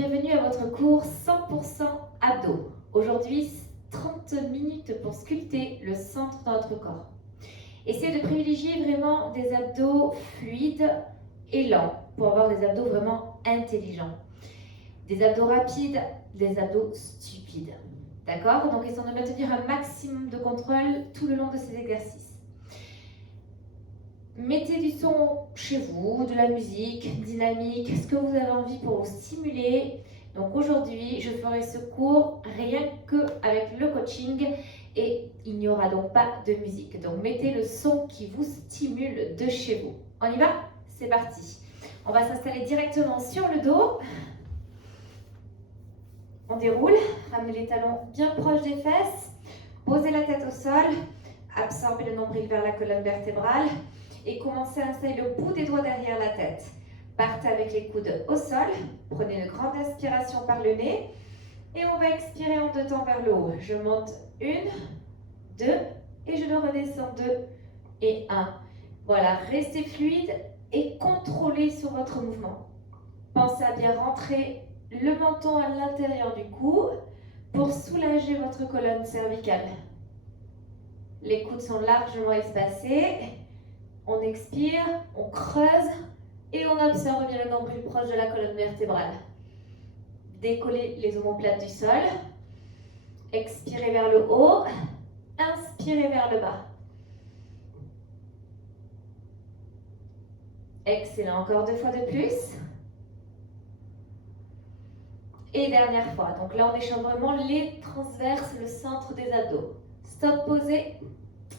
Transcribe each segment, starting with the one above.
bienvenue à votre cours 100% abdos. Aujourd'hui, 30 minutes pour sculpter le centre de notre corps. Essayez de privilégier vraiment des abdos fluides et lents pour avoir des abdos vraiment intelligents. Des abdos rapides, des abdos stupides. D'accord? Donc, essayons de maintenir un maximum de contrôle tout le long de ces exercices. Mettez du son chez vous, de la musique, dynamique, ce que vous avez envie pour vous stimuler. Donc aujourd'hui, je ferai ce cours rien qu'avec le coaching et il n'y aura donc pas de musique. Donc mettez le son qui vous stimule de chez vous. On y va? C'est parti. On va s'installer directement sur le dos. On déroule, ramenez les talons bien proches des fesses, posez la tête au sol, absorbez le nombril vers la colonne vertébrale. Et commencez à installer le bout des doigts derrière la tête. Partez avec les coudes au sol, prenez une grande inspiration par le nez et on va expirer en 2 temps vers le haut. Je monte 1, 2 et je le redescends 2 et 1. Voilà, restez fluide et contrôlez sur votre mouvement. Pensez à bien rentrer le menton à l'intérieur du cou pour soulager votre colonne cervicale. Les coudes sont largement espacés. On expire, on creuse et on absorbe bien le nombril proche de la colonne vertébrale. Décollez les omoplates du sol. Expirez vers le haut. Inspirez vers le bas. Excellent. Encore 2 fois de plus. Et dernière fois. Donc là, on échange vraiment les transverses, le centre des abdos. Stop, posez.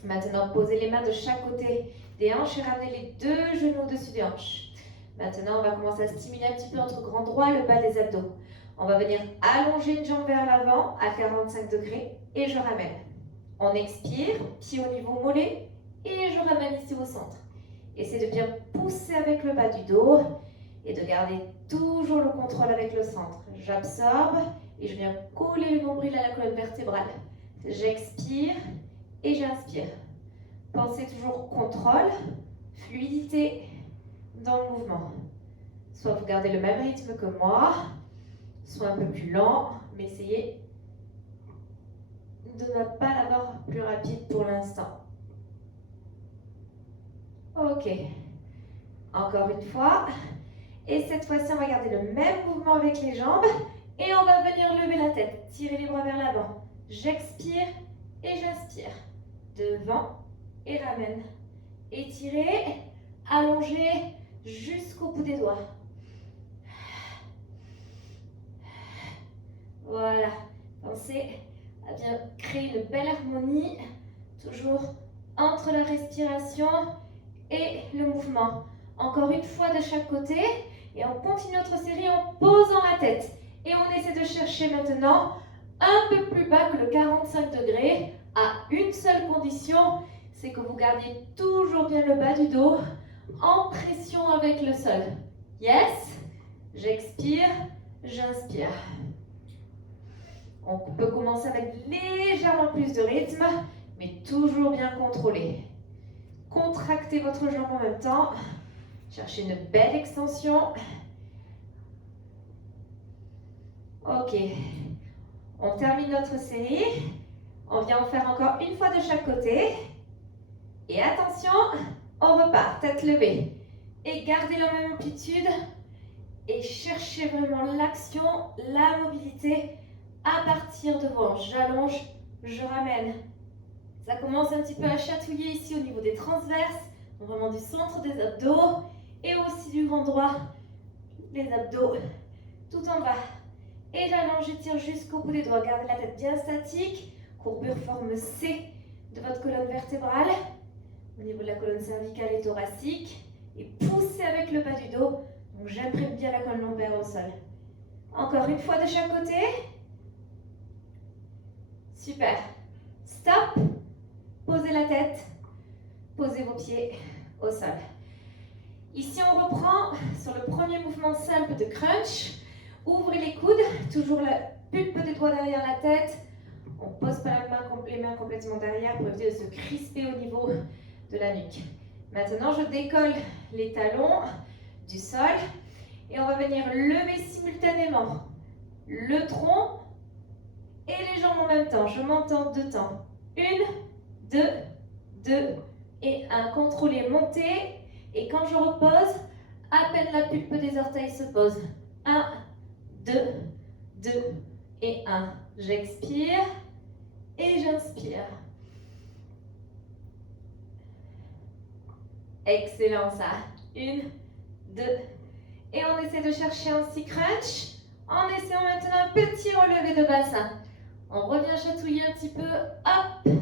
Maintenant, posez les mains de chaque côté des hanches et ramenez les 2 genoux au-dessus des hanches. Maintenant, on va commencer à stimuler un petit peu notre grand droit, le bas des abdos. On va venir allonger une jambe vers l'avant à 45 degrés et je ramène. On expire, pied au niveau mollet et je ramène ici au centre. Essayez de bien pousser avec le bas du dos et de garder toujours le contrôle avec le centre. J'absorbe et je viens coller le nombril à la colonne vertébrale. J'expire et j'inspire. Pensez toujours contrôle, fluidité dans le mouvement. Soit vous gardez le même rythme que moi, soit un peu plus lent, mais essayez de ne pas l'avoir plus rapide pour l'instant. Ok. Encore une fois. Et cette fois-ci, on va garder le même mouvement avec les jambes et on va venir lever la tête. Tirez les bras vers l'avant. J'expire et j'inspire. Devant et ramène. Étirez, allongez jusqu'au bout des doigts. Voilà. Pensez à bien créer une belle harmonie, toujours entre la respiration et le mouvement. Encore une fois de chaque côté et on continue notre série en posant la tête. Et on essaie de chercher maintenant un peu plus bas que le 45 degrés à une seule condition, c'est que vous gardiez toujours bien le bas du dos en pression avec le sol. Yes? J'expire, j'inspire. On peut commencer avec légèrement plus de rythme, mais toujours bien contrôlé. Contractez votre jambe en même temps. Cherchez une belle extension. Ok. On termine notre série. On vient en faire encore une fois de chaque côté. Et attention, on repart, tête levée. Et gardez la même amplitude. Et cherchez vraiment l'action, la mobilité à partir de vos hanches. J'allonge, je ramène. Ça commence un petit peu à chatouiller ici au niveau des transverses, donc vraiment du centre des abdos et aussi du grand droit, les abdos tout en bas. Et j'allonge, j'étire jusqu'au bout des doigts. Gardez la tête bien statique, courbure forme C de votre colonne vertébrale, au niveau de la colonne cervicale et thoracique. Et poussez avec le bas du dos, donc j'imprime bien la colonne lombaire au sol. Encore une fois de chaque côté. Super. Stop. Posez la tête. Posez vos pieds au sol. Ici, on reprend sur le premier mouvement simple de crunch. Ouvrez les coudes, toujours la pulpe des doigts derrière la tête. On ne pose pas les mains complètement derrière pour éviter de se crisper au niveau de la nuque. Maintenant, je décolle les talons du sol Et on va venir lever simultanément le tronc et les jambes en même temps. Je monte en 2 temps. 1, 2, 2 et 1. Contrôlez, montez. Et quand je repose, à peine la pulpe des orteils se pose. 1, 2, 2 et 1. J'expire et j'inspire. Excellent ça. 1, 2. Et on essaie de chercher un sea crunch en essayant maintenant un petit relevé de bassin. On revient chatouiller un petit peu. Hop.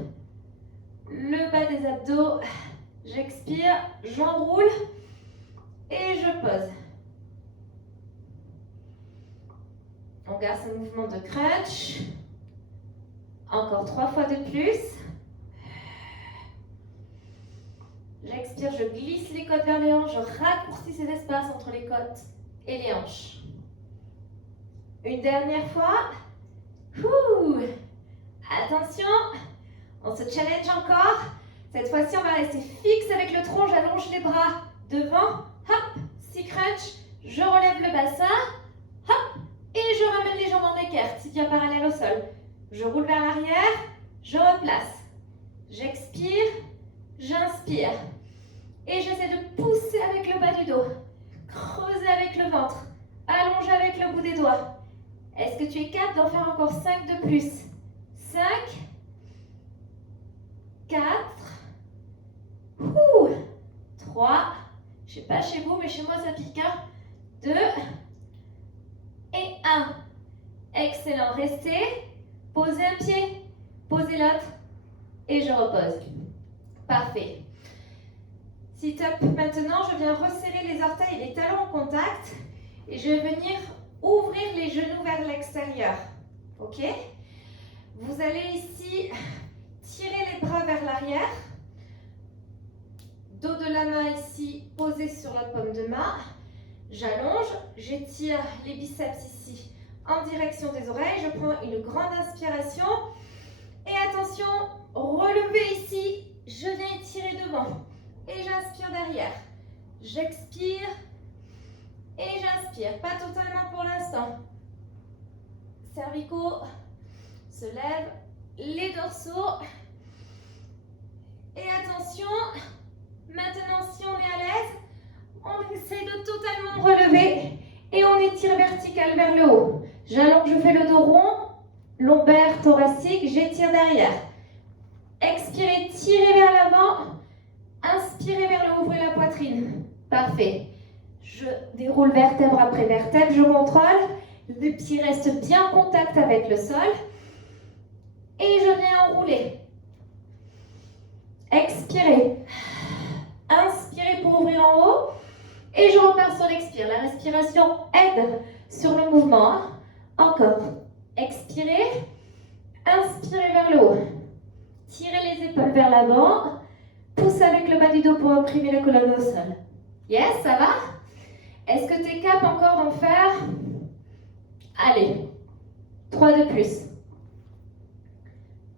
Le bas des abdos. J'expire, j'enroule et je pose. On garde ce mouvement de crunch. Encore 3 fois de plus. J'expire, je glisse les côtes vers les hanches, je raccourcis ces espaces entre les côtes et les hanches. Une dernière fois. Ouh. Attention, on se challenge encore. Cette fois-ci, on va rester fixe avec le tronc. J'allonge les bras devant. Hop, sea crunch. Je relève le bassin. Hop, et je ramène les jambes en équerre, tibia parallèle au sol. Je roule vers l'arrière. Je replace. J'expire. J'inspire. Et j'essaie de pousser avec le bas du dos. Creuser avec le ventre. Allonger avec le bout des doigts. Est-ce que tu es capable d'en faire encore 5 de plus? 5, 4, 3, je ne sais pas chez vous, mais chez moi ça pique. 2 et 1. Excellent. Restez. Posez un pied. Posez l'autre. Et je repose. Parfait. Sit-up maintenant, je viens resserrer les orteils et les talons en contact. Et je vais venir ouvrir les genoux vers l'extérieur. Ok? Vous allez ici tirer les bras vers l'arrière. Dos de la main ici posé sur la paume de main. J'allonge, j'étire les biceps ici en direction des oreilles. Je prends une grande inspiration. Et attention, relevez ici. Je viens étirer devant. Et j'inspire derrière. J'expire. Et j'inspire. Pas totalement pour l'instant. Cervicaux se lèvent. Les dorsaux. Et attention. Maintenant, si on est à l'aise, on essaie de totalement relever. Et on étire vertical vers le haut. J'allonge, je fais le dos rond. Lombaire, thoracique. J'étire derrière. Expirez, tirez vers l'avant. Inspirez vers le haut, ouvrez la poitrine. Parfait. Je déroule vertèbre après vertèbre, je contrôle. Les pieds restent bien en contact avec le sol. Et je viens enrouler. Expirez. Inspirez pour ouvrir en haut. Et je repars sur l'expire. La respiration aide sur le mouvement. Encore. Expirez. Inspirez vers le haut. Tirez les épaules vers l'avant. Poussez avec le bas du dos pour imprimer la colonne au sol. Yes, ça va? Est-ce que tu es capable encore d'en faire? Allez, 3 de plus.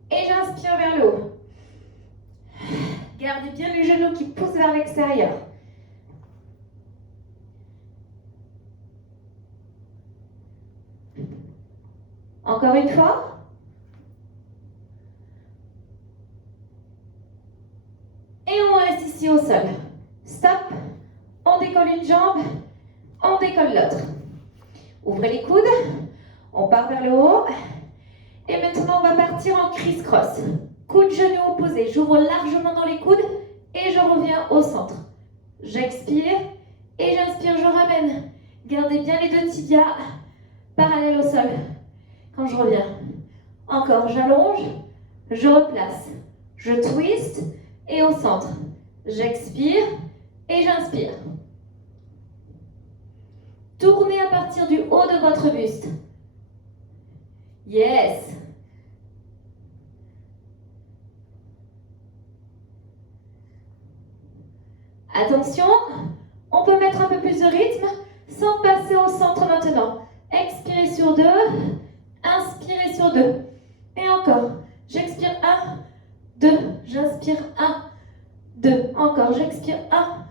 Et j'inspire vers le haut. Gardez bien les genoux qui poussent vers l'extérieur. Encore une fois. Et on reste ici au sol. Stop. On décolle une jambe. On décolle l'autre. Ouvrez les coudes. On part vers le haut. Et maintenant, on va partir en criss-cross. Coude, genou opposé. J'ouvre largement dans les coudes. Et je reviens au centre. J'expire. Et j'inspire, je ramène. Gardez bien les deux tibias parallèles au sol. Quand je reviens. Encore, j'allonge. Je replace. Je twist. Et au centre. J'expire et j'inspire. Tournez à partir du haut de votre buste. Yes. Attention, on peut mettre un peu plus de rythme sans passer au centre maintenant. Expirez sur 2, inspirez sur 2. Et encore. J'expire 1, 2, j'inspire 1, 2, encore, j'expire 1,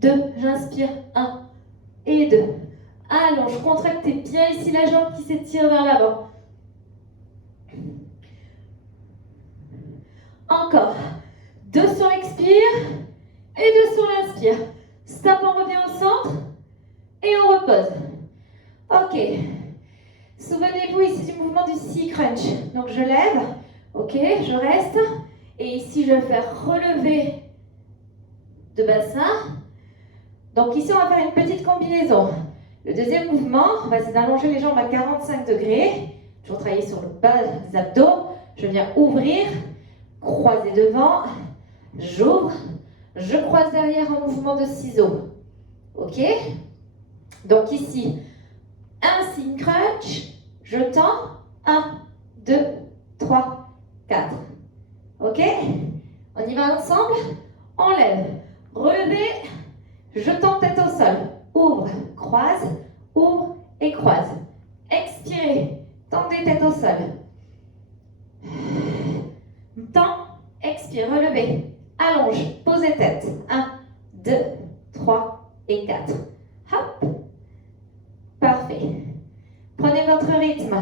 2, j'inspire 1 et 2. allonge, contractez bien ici la jambe qui s'étire vers l'avant. Encore. 2 sur l'expire et 2 sur l'inspire. Stop, on revient au centre et on repose. Ok. Souvenez-vous ici du mouvement du sea crunch. Donc je lève, ok, je reste. Et ici je vais faire relever de bassin. Donc ici on va faire une petite combinaison. Le deuxième mouvement, on va essayer d'allonger les jambes à 45 degrés. Toujours travailler sur le bas des abdos. Je viens ouvrir, croiser devant, j'ouvre, je croise derrière en mouvement de ciseaux. Ok? Donc ici, un sea crunch, je tends, 1, 2, 3, 4. Ok? On y va ensemble? On lève, relever, je tends tête au sol, ouvre et croise. Expirez, tendez tête au sol. Tends, expire, relevez, allonge, posez tête. 1, 2, 3 et 4. Hop. Parfait. Prenez votre rythme.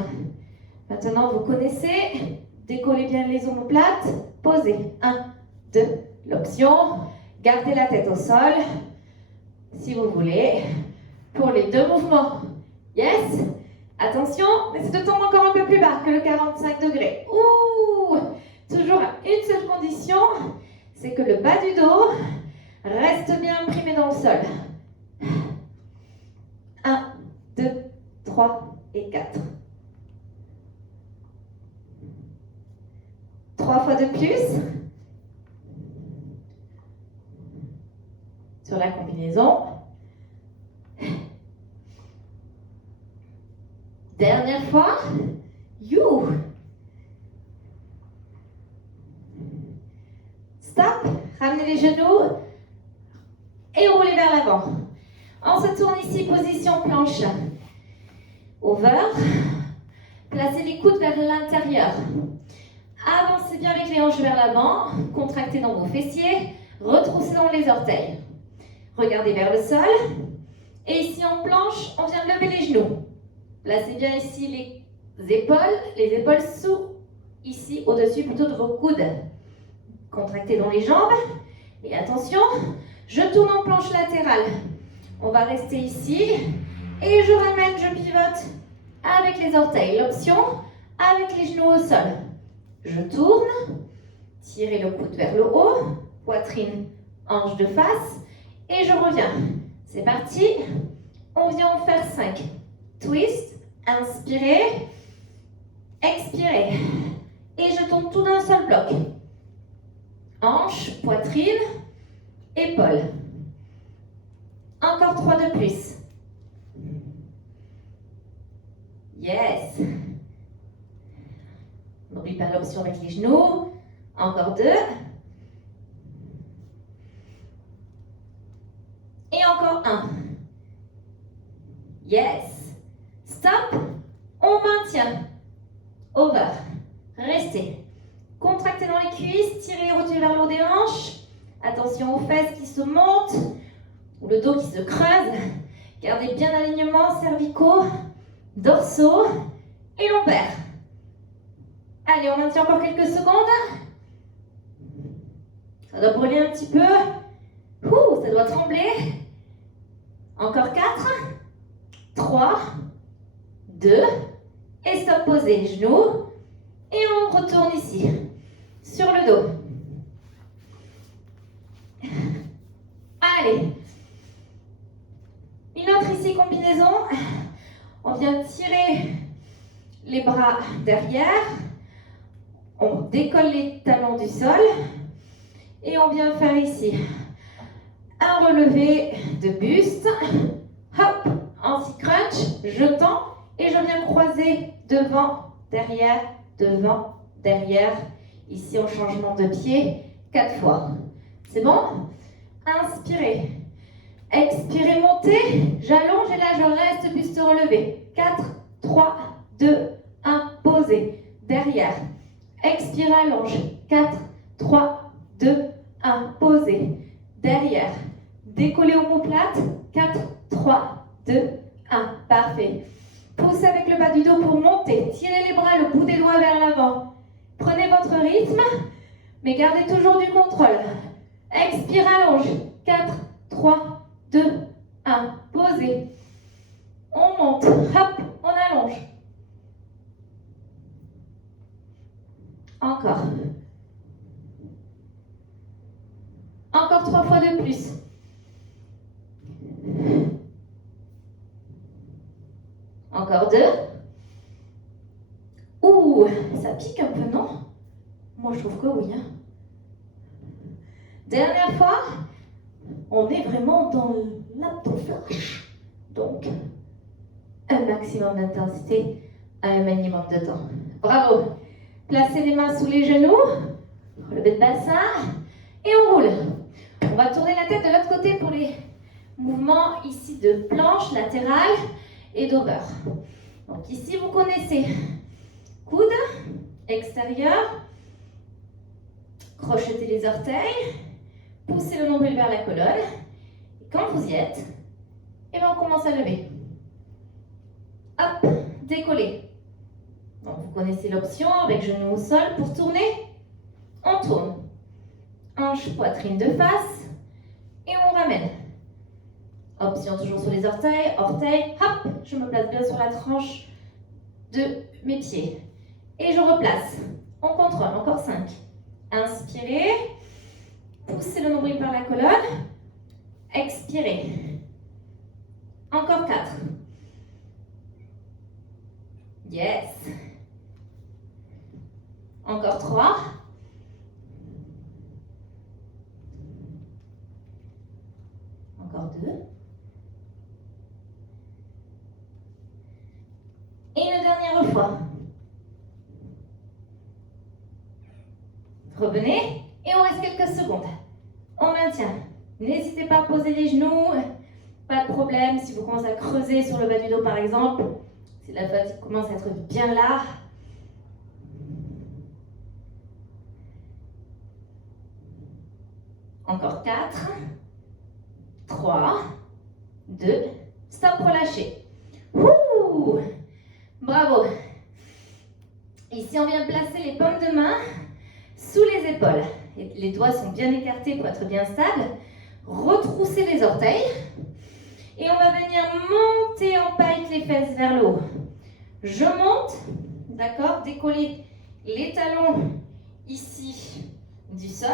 Maintenant, vous connaissez. Décollez bien les omoplates. Posez. 1, 2. L'option. Gardez la tête au sol. Si vous voulez. Pour les 2 mouvements. Yes. Attention, essayez de tendre encore un peu plus bas que le 45 degrés. Ouh. Toujours à une seule condition. C'est que le bas du dos reste bien imprimé dans le sol. 1, 2, 3 et 4. 3 fois de plus. Sur la combinaison. Dernière fois. You. Stop. Ramenez les genoux. Et roulez vers l'avant. On se tourne ici, position planche. Over. Placez les coudes vers l'intérieur. Avancez bien avec les hanches vers l'avant. Contractez dans vos fessiers. Retroussez dans les orteils. Regardez vers le sol. Et ici en planche, on vient de lever les genoux. Placez bien ici les épaules sous, ici au-dessus plutôt de vos coudes. Contractez dans les jambes. Et attention, je tourne en planche latérale. On va rester ici. Et je ramène, je pivote avec les orteils. L'option, avec les genoux au sol. Je tourne. Tirez le coude vers le haut. Poitrine, hanche de face. Et je reviens. C'est parti. On vient en faire 5. Twist. Inspirez. Expirez. Et je tourne tout d'un seul bloc. Hanche, poitrine, épaule. Encore 3 de plus. Yes. N'oublie pas l'option avec les genoux. Encore 2. Et encore 1. Yes. Stop. On maintient. Over. Restez. Contractez dans les cuisses. Tirez et retirez vers le haut des hanches. Attention aux fesses qui se montent. Ou le dos qui se creuse. Gardez bien l'alignement cervicaux, dorsaux et lombaires. Allez, on maintient encore quelques secondes. Ça doit brûler un petit peu. Ouh, ça doit trembler. Encore 4, 3, 2, et stop, posez genoux. Et on retourne ici, sur le dos. Allez. Une autre ici, combinaison. On vient tirer les bras derrière. On décolle les talons du sol. Et on vient faire ici un relevé de buste. Hop, en sea crunch, je tends et je viens croiser devant, derrière. Ici, en changement de pied, 4 fois. C'est bon? Inspirez. Expirez, montez. J'allonge et là, je reste, buste relevé. 4, 3, 2, 1, posez. Derrière. Expirez, allonge. 4, 3, 2, 1, posez. Derrière. Décollez omoplate. 4, 3, 2, 1. Parfait. Poussez avec le bas du dos pour monter. Tirez les bras, le bout des doigts vers l'avant. Prenez votre rythme, mais gardez toujours du contrôle. Expire, allonge. 4, 3, 2, 1. Posez. On monte. Hop, on allonge. Encore. Encore 3 fois de plus. Encore 2. Ouh, ça pique un peu, non? Moi, je trouve que oui. Hein. Dernière fois, on est vraiment dans l'abdo-flash. Donc, un maximum d'intensité, un minimum de temps. Bravo. Placez les mains sous les genoux, relevez le bassin et on roule. On va tourner la tête de l'autre côté pour les mouvements ici de planche latérale et d'over. Donc ici, vous connaissez coude extérieur, crochetez les orteils, poussez le nombril vers la colonne. Et quand vous y êtes, et bien on commence à lever. Hop, décoller. Donc vous connaissez l'option avec genou au sol. Pour tourner, on tourne. Hanche, poitrine de face et on ramène. Option toujours sur les orteils, hop, je me place bien sur la tranche de mes pieds. Et je replace. On contrôle, encore 5. Inspirez, poussez le nombril par la colonne. Expirez. Encore 4. Yes. Encore 3. Encore 2. Et une dernière fois. Revenez et on reste quelques secondes. On maintient. N'hésitez pas à poser les genoux. Pas de problème si vous commencez à creuser sur le bas du dos par exemple. Si la fatigue commence à être bien là. Encore 4. 3. 2. Stop, relâchez. Ouh! Bravo. Ici, on vient placer les paumes de main sous les épaules. Les doigts sont bien écartés pour être bien stables. Retroussez les orteils. Et on va venir monter en pike les fesses vers le haut. Je monte, d'accord, décoller les talons ici du sol.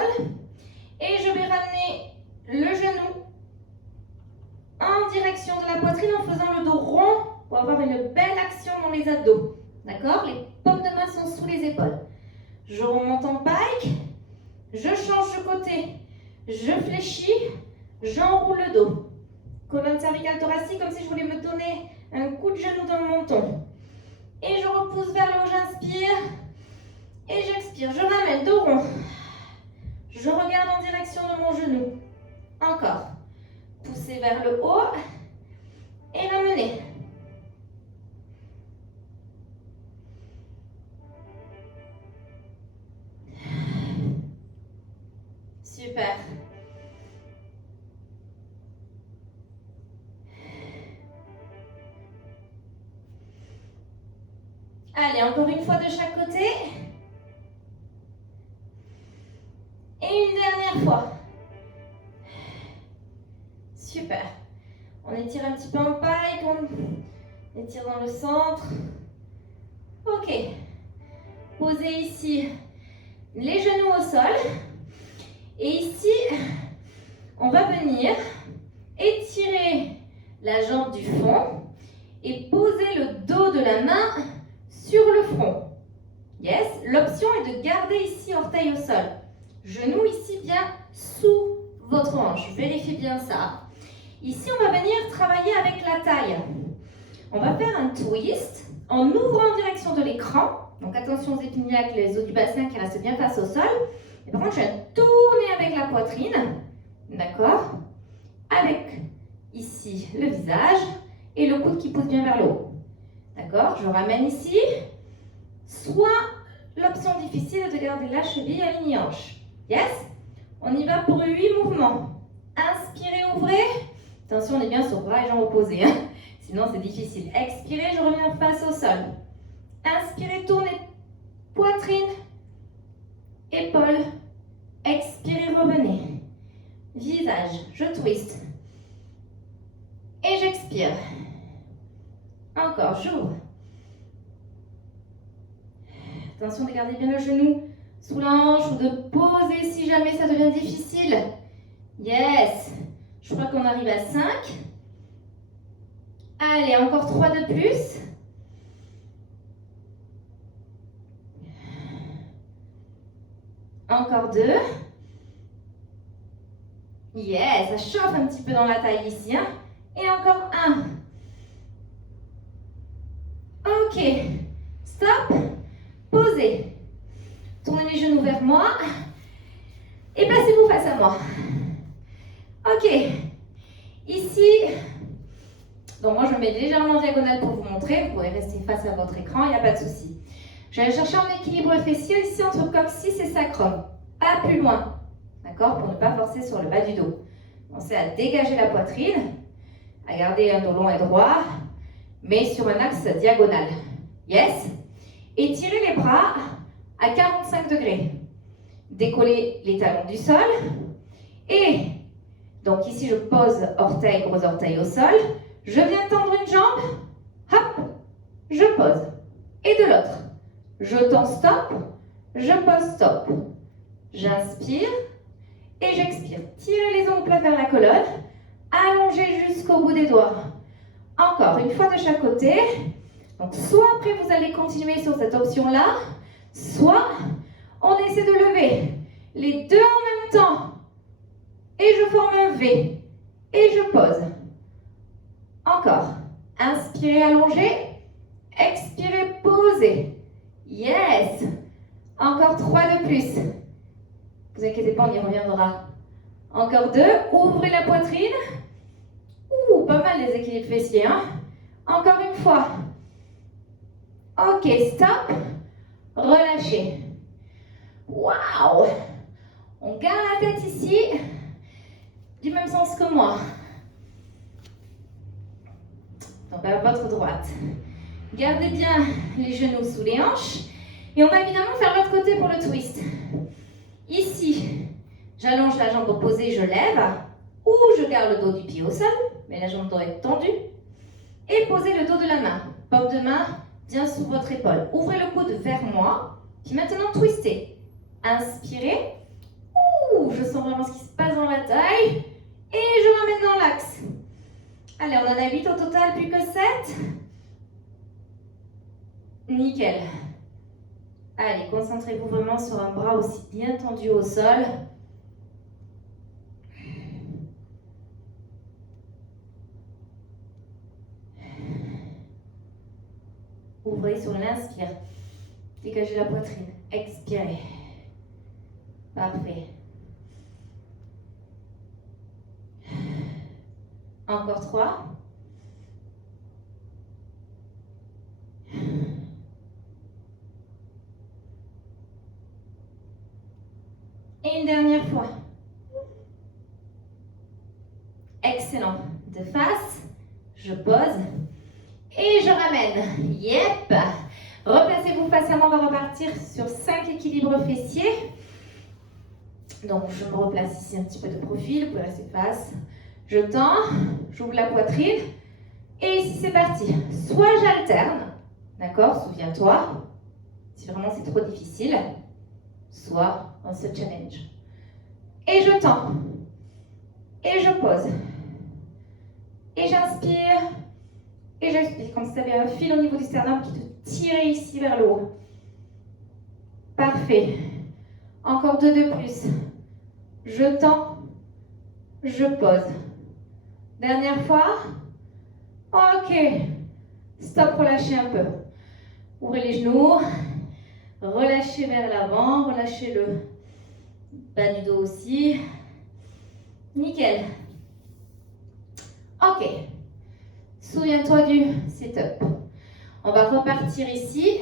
Et je vais ramener le genou en direction de la poitrine en faisant le dos rond pour avoir une belle action dans les abdos. D'accord? Les paumes de main sont sous les épaules. Je remonte en pike, je change de côté, je fléchis, j'enroule le dos. Colonne cervicale thoracique comme si je voulais me donner un coup de genou dans le menton. Et je repousse vers le haut, j'inspire. Et j'expire, je ramène dos rond. Je regarde en direction de mon genou. Encore. Poussez vers le haut. Et ramenez. Super. Allez, encore une fois de chaque côté. Et une dernière fois. Super. On étire un petit peu en pike, on étire dans le centre. Ok. Posez ici les genoux au sol. Et ici, on va venir étirer la jambe du fond et poser le dos de la main sur le front. Yes. L'option est de garder ici orteil au sol. Genou ici bien sous votre hanche. Vérifiez bien ça. Ici, on va venir travailler avec la taille. On va faire un twist en ouvrant en direction de l'écran. Donc attention aux épiniaques, les os du bassin qui restent bien face au sol. Et par contre, je viens tourner avec la poitrine. D'accord? Avec ici le visage et le coude qui pousse bien vers le haut. D'accord? Je ramène ici. Soit l'option difficile est de garder la cheville alignée hanche. Yes? On y va pour 8 mouvements. Inspirez, ouvrez. Attention, on est bien sur bras et jambes opposés. Hein? Sinon, c'est difficile. Expirez, je reviens face au sol. Inspirez, tournez. Poitrine, épaules. Expirez, revenez. Visage, je twist. Et j'expire. Encore, j'ouvre. Attention de garder bien le genou sous la hanche ou de poser si jamais ça devient difficile. Yes. Je crois qu'on arrive à 5. Allez, encore 3 de plus. Encore 2. Yes, ça chauffe un petit peu dans la taille ici. Hein? Et encore 1. Ok. Stop. Posez. Tournez les genoux vers moi. Et placez-vous face à moi. Ok. Ici, donc moi je me mets légèrement en diagonale pour vous montrer. Vous pouvez rester face à votre écran, il n'y a pas de souci. Je vais chercher un équilibre fessier ici entre coccyx et sacrum. Pas plus loin. D'accord? Pour ne pas forcer sur le bas du dos. Pensez à dégager la poitrine, à garder un dos long et droit, mais sur un axe diagonal. Yes? Et tirez les bras à 45 degrés. Décollez les talons du sol. Et donc ici je pose orteil, gros orteil au sol. Je viens tendre une jambe. Hop, je pose. Et de l'autre. Je tends stop. Je pose stop. J'inspire. Et j'expire. Tirez les ongles plats vers la colonne. Allongez jusqu'au bout des doigts. Encore, une fois de chaque côté. Donc, soit après vous allez continuer sur cette option-là, soit on essaie de lever les deux en même temps. Et je forme un V. Et je pose. Encore. Inspirez, allongez. Expirez, posez. Yes. Encore 3 de plus. Ne vous inquiétez pas, on y reviendra. Encore 2. Ouvrez la poitrine. Ouh, pas mal les équilibres fessiers. Hein? Encore une fois. Ok, stop. Relâchez. Waouh. On garde la tête ici. Du même sens que moi. Donc à votre droite. Gardez bien les genoux sous les hanches. Et on va évidemment faire l'autre côté pour le twist. Ici, j'allonge la jambe opposée, je lève. Ou je garde le dos du pied au sol. Mais la jambe doit être tendue. Et posez le dos de la main. Paume de main bien sous votre épaule. Ouvrez le coude vers moi. Puis maintenant, twistez. Inspirez. Ouh, je sens vraiment ce qui se passe dans la taille. Et je ramène dans l'axe. Allez, on en a 8 au total, plus que 7. Nickel. Allez, concentrez-vous vraiment sur un bras aussi bien tendu au sol. Ouvrez sur l'inspire. Dégagez la poitrine. Expirez. Parfait. Encore 3. Et une dernière fois. Excellent. De face, je pose et je ramène. Yep. Replacez-vous face à moi, on va repartir sur 5 équilibres fessiers. Donc je me replace ici un petit peu de profil, vous pouvez rester face. Je tends, j'ouvre la poitrine et ici c'est parti. Soit j'alterne, d'accord, souviens-toi, si vraiment c'est trop difficile, soit on se challenge. Et je tends, et je pose, et j'inspire, et j'expire, comme si tu avais un fil au niveau du sternum qui te tirait ici vers le haut. Parfait. Encore 2 de plus. Je tends, je pose. Dernière fois. Ok. Stop, relâchez un peu. Ouvrez les genoux. Relâchez vers l'avant. Relâchez le bas du dos aussi. Nickel. Ok. Souviens-toi du sit-up. On va repartir ici.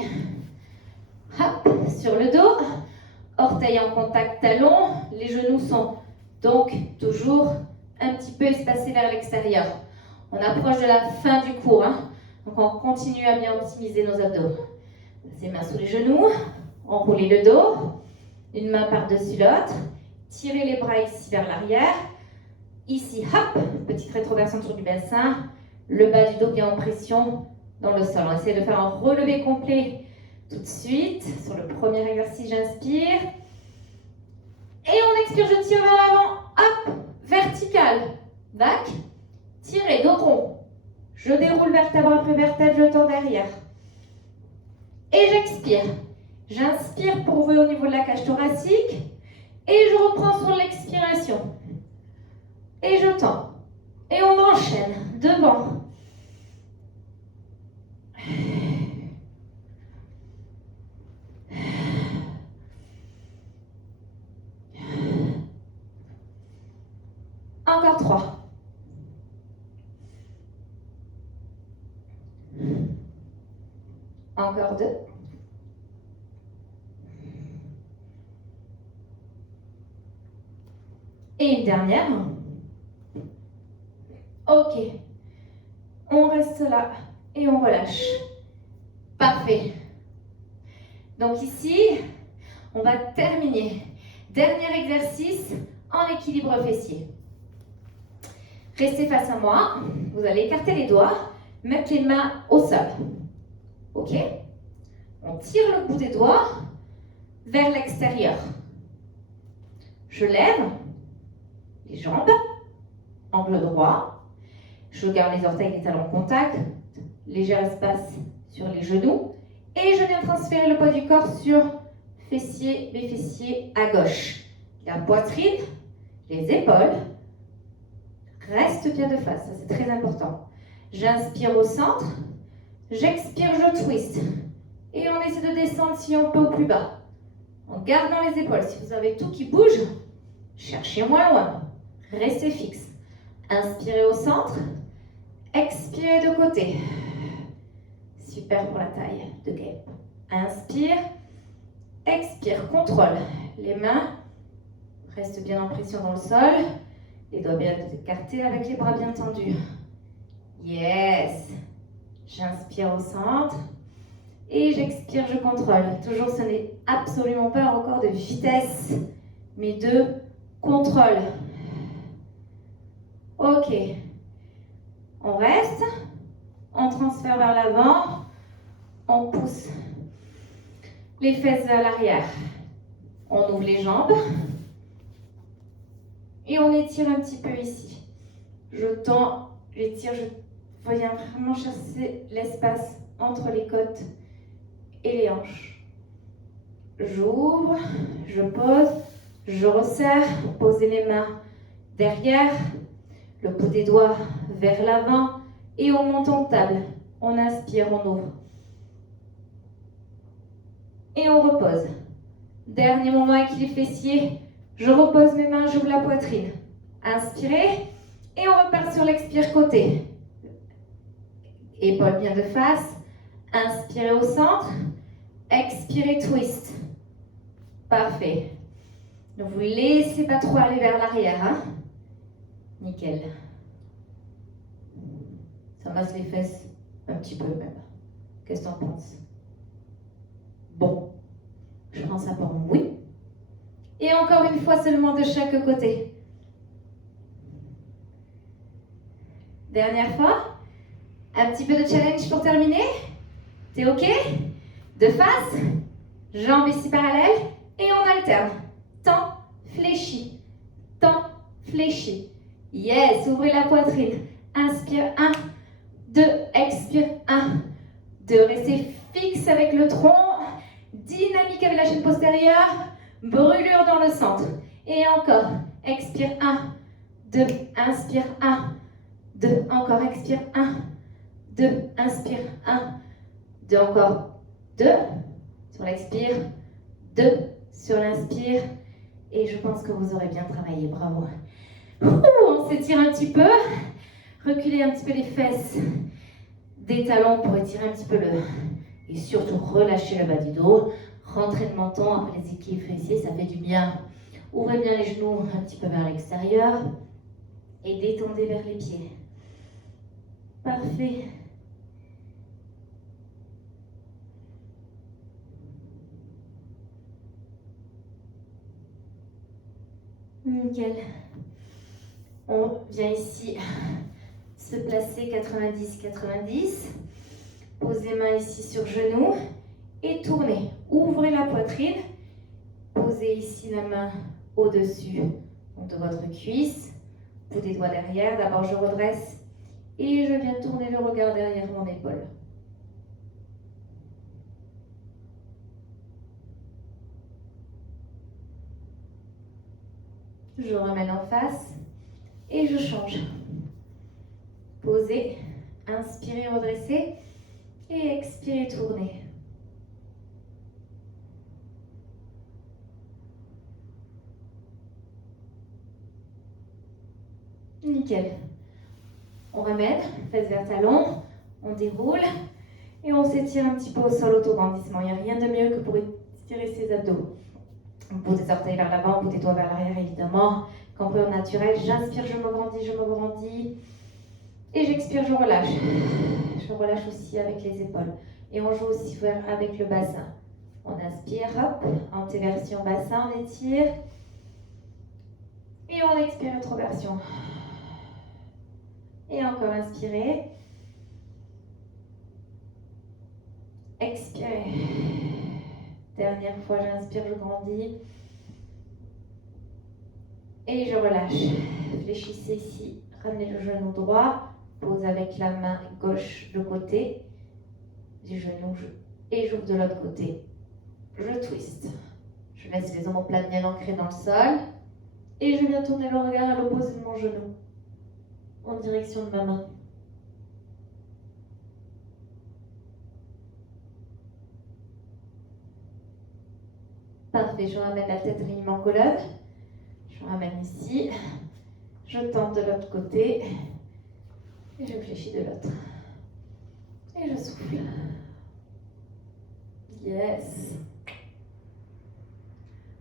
Hop, sur le dos. Orteils en contact talon. Les genoux sont donc toujours un petit peu espacés vers l'extérieur. On approche de la fin du cours, hein. Donc on continue à bien optimiser nos abdos. Les mains sous les genoux, enroulez le dos, une main par-dessus l'autre, tirez les bras ici vers l'arrière. Ici, hop, petite rétroversion sur du bassin, le bas du dos bien en pression dans le sol. On essaie de faire un relevé complet tout de suite. Sur le premier exercice, j'inspire. Et on expire, je tire vers l'avant, hop, vertical. Back, tirez, dos rond. Je déroule vertèbre après vertèbre, je tends derrière. Et j'expire. J'inspire pour ouvrir au niveau de la cage thoracique. Et je reprends sur l'expiration. Et je tends. Et on enchaîne. Devant. Encore 3. Encore 2. Et une dernière. Ok. On reste là et on relâche. Parfait. Donc ici, on va terminer. Dernier exercice en équilibre fessier. Restez face à moi. Vous allez écarter les doigts, mettre les mains au sol. Ok? On tire le bout des doigts vers l'extérieur. Je lève les jambes, angle droit. Je garde les orteils des talons en contact, léger espace sur les genoux. Et je viens transférer le poids du corps sur fessier, mes fessiers à gauche. La poitrine, les épaules restent bien de face, ça c'est très important. J'inspire au centre, j'expire, je twist. Et on essaie de descendre si on peut au plus bas. En gardant les épaules, si vous avez tout qui bouge, cherchez moins loin. Restez fixe. Inspirez au centre, expirez de côté. Super pour la taille de guêpe. Inspire, expire, contrôle. Les mains restent bien en pression dans le sol. Les doigts bien écartés avec les bras bien tendus. Yes. J'inspire au centre. Et j'expire, je contrôle. Toujours, ce n'est absolument pas un record de vitesse, mais de contrôle. Ok. On reste. On transfère vers l'avant. On pousse les fesses vers l'arrière. On ouvre les jambes. Et on étire un petit peu ici. Je tends, j'étire, je viens vraiment chercher l'espace entre les côtes et les hanches. J'ouvre, je pose, je resserre, posez les mains derrière, le bout des doigts vers l'avant et on monte en table. On inspire, on ouvre. Et on repose. Dernier moment équilibre fessier. Je repose mes mains, j'ouvre la poitrine. Inspirez et on repart sur l'expire côté. Épaules bien de face. Inspirez au centre. Expirez, twist. Parfait. Ne vous laissez pas trop aller vers l'arrière. Hein? Nickel. Ça masse les fesses un petit peu même. Qu'est-ce que tu en penses? Bon. Je pense à part oui. Et encore une fois seulement de chaque côté. Dernière fois. Un petit peu de challenge pour terminer. T'es ok? De face. Jambes ici parallèles. Et on alterne. Temps, fléchi. Temps, fléchi. Yes, ouvrez la poitrine. Inspire, 1, 2, expire, 1, 2. Restez fixe avec le tronc. Dynamique avec la chaîne postérieure. Brûlure dans le centre. Et encore. Expire, 1, 2, inspire, 1, 2, encore, expire, 1, 2, inspire, 1, 2, encore, 2, sur l'expire, 2, sur l'inspire, et je pense que vous aurez bien travaillé, bravo. On s'étire un petit peu, reculez un petit peu les fesses des talons pour étirer un petit peu le, et surtout relâcher le bas du dos, rentrez le menton après les équilibres fessiers, ça fait du bien. Ouvrez bien les genoux un petit peu vers l'extérieur, et détendez vers les pieds. Parfait. Nickel. On vient ici se placer 90-90. Posez main ici sur genou et tournez. Ouvrez la poitrine. Posez ici la main au-dessus de votre cuisse. Bout des doigts derrière. D'abord, je redresse et je viens tourner le regard derrière mon épaule. Je ramène en face et je change. Posez, inspirez, redressez et expirez, tournez. Nickel. On ramène, fesses vers talons, on déroule et on s'étire un petit peu au sol, auto-grandissement. Il n'y a rien de mieux que pour étirer ses abdos. On pose des orteils vers l'avant, on pose des doigts vers l'arrière évidemment. Cambrure naturelle, j'inspire, je me grandis. Et j'expire, je relâche. Je relâche aussi avec les épaules. Et on joue aussi avec le bassin. On inspire, hop, antéversion bassin, on étire. Et on expire, rétroversion. Et encore inspirez. Expirez. Dernière fois, j'inspire, je grandis. Et je relâche. Fléchissez ici, ramenez le genou droit. Pose avec la main gauche de côté du genou et j'ouvre de l'autre côté. Je twist. Je laisse les omoplates bien ancrées dans le sol. Et je viens tourner le regard à l'opposé de mon genou, en direction de ma main. Parfait, je ramène la tête alignement colonne. Je ramène ici. Je tente de l'autre côté. Et je fléchis de l'autre. Et je souffle. Yes.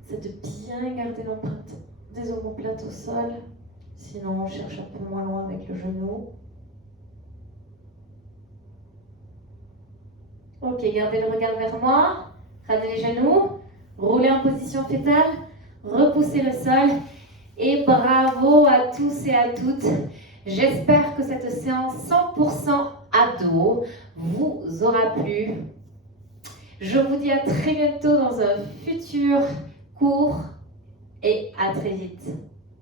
C'est de bien garder l'empreinte des omoplates au sol. Sinon, on cherche un peu moins loin avec le genou. Ok, gardez le regard vers moi. Ramenez les genoux. Roulez en position fétale. Repoussez le sol. Et bravo à tous et à toutes. J'espère que cette séance 100% ado vous aura plu. Je vous dis à très bientôt dans un futur cours et à très vite.